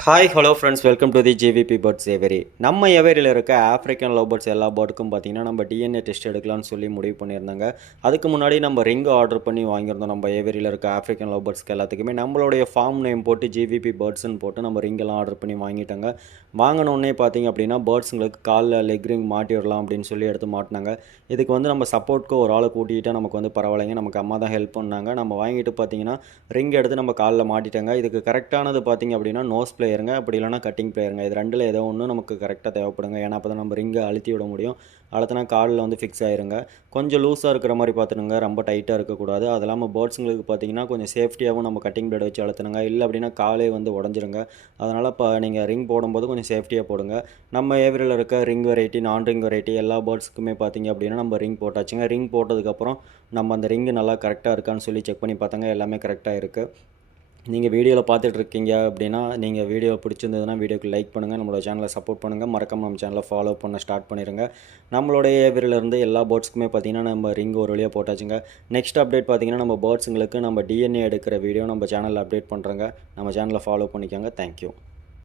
Hi hello friends, welcome to the GVP birds every. நம்ம ஏவரியில் இருக்க African love birds எல்லா பேர்டுக்கும் பார்த்தீங்கன்னா நம்ம டிஎன்ஏ டெஸ்ட் எடுக்கலாம்னு சொல்லி முடிவு பண்ணியிருந்தாங்க. அதுக்கு முன்னாடி நம்ம ரிங் ஆர்டர் பண்ணி வாங்கியிருந்தோம். நம்ம ஏவரியில் இருக்க ஆஃப்ரிக்கன் லவ் பேர்ட்ஸ்க்கு எல்லாத்துக்குமே நம்மளுடைய ஃபார்ம் நேம் போட்டு ஜிவிபி பேர்ட்ஸ்ன்னு போட்டு நம்ம ரிங்கெல்லாம் ஆர்டர் பண்ணி வாங்கிட்டாங்க. வாங்கினோடனே பார்த்தீங்க அப்படின்னா பேர்ட்ஸுங்களுக்கு காலில் லெக் ரிங் மாட்டி விடலாம் அப்படின்னு சொல்லி எடுத்து மாட்டினாங்க. இதுக்கு வந்து நம்ம சப்போர்ட்க்கு ஒரு ஆளை கூட்டிகிட்டு நமக்கு வந்து பரவாயில்லைங்க, நமக்கு அம்மா தான் ஹெல்ப் பண்ணாங்க. நம்ம வாங்கிட்டு பார்த்தீங்கன்னா ரிங் எடுத்து நம்ம காலில் மாட்டிட்டாங்க. இதுக்கு கரெக்டானது பார்த்தீங்க அப்படின்னா நோஸ் பிளேயருங்க, அப்படி இல்லைனா கட்டிங் பிளேயருங்க. இது ரெண்டில் ஏதோ ஒன்று நமக்கு கரெக்டாக தேவைப்படுங்க. ஏன்னா அப்போ தான் நம்ம ரிங்கை அழுத்தி விட முடியும். அழுத்தினா காலில் வந்து ஃபிக்ஸ் ஆயிருங்க. கொஞ்சம் லூஸாக இருக்கிற மாதிரி பார்த்துணுங்க, ரொம்ப டைட்டாக இருக்கக்கூடாது. அது இல்லாமல் பேர்ட்ஸுங்களுக்கு பார்த்தீங்கன்னா கொஞ்சம் சேஃப்டியாகவும் நம்ம கட்டிங் பிளேட் வச்சு அழுத்தணுங்க. இல்லை அப்படின்னா காலே வந்து உடஞ்சிருங்க. அதனால் இப்போ நீங்கள் ரிங் போடும்போது கொஞ்சம் சேஃப்டியாக போடுங்க. நம்ம ஏவரியில் இருக்க ரிங் வெரைட்டி, நான் ரிங் வெரைட்டி எல்லா பேர்ட்ஸுக்குமே பார்த்தீங்க அப்படின்னா நம்ம ரிங் போட்டாச்சுங்க. ரிங் போட்டதுக்கப்புறம் நம்ம அந்த ரிங்கு நல்லா கரெக்டாக இருக்கான்னு சொல்லி செக் பண்ணி பார்த்தாங்க. எல்லாமே கரெக்டாக இருக்குது. நீங்கள் வீடியோவில் பார்த்துட்ருக்கீங்க அப்படின்னா, நீங்கள் வீடியோ பிடிச்சிருந்ததுன்னா வீடியோக்கு லைக் பண்ணுங்கள், நம்மளோட சேனலை சப்போர்ட் பண்ணுங்கள். மறக்காம நம்ம சேனலை ஃபாலோ பண்ண ஸ்டார்ட் பண்ணிடுங்க. நம்மளுடைய ஏவரிலிருந்து எல்லா பேர்ட்ஸ்க்குமே பார்த்தீங்கன்னா நம்ம ரிங் ஒரு வழியாக போட்டாச்சுங்க. நெக்ஸ்ட் அப்டேட் பார்த்தீங்கன்னா நம்ம பேர்ட்ஸுங்களுக்கு நம்ம டிஎன்ஏ எடுக்கிற வீடியோ நம்ம சேனலில் அப்டேட் பண்ணுறோங்க. நம்ம சேனலை ஃபாலோ பண்ணிக்கோங்க. தேங்க்யூ.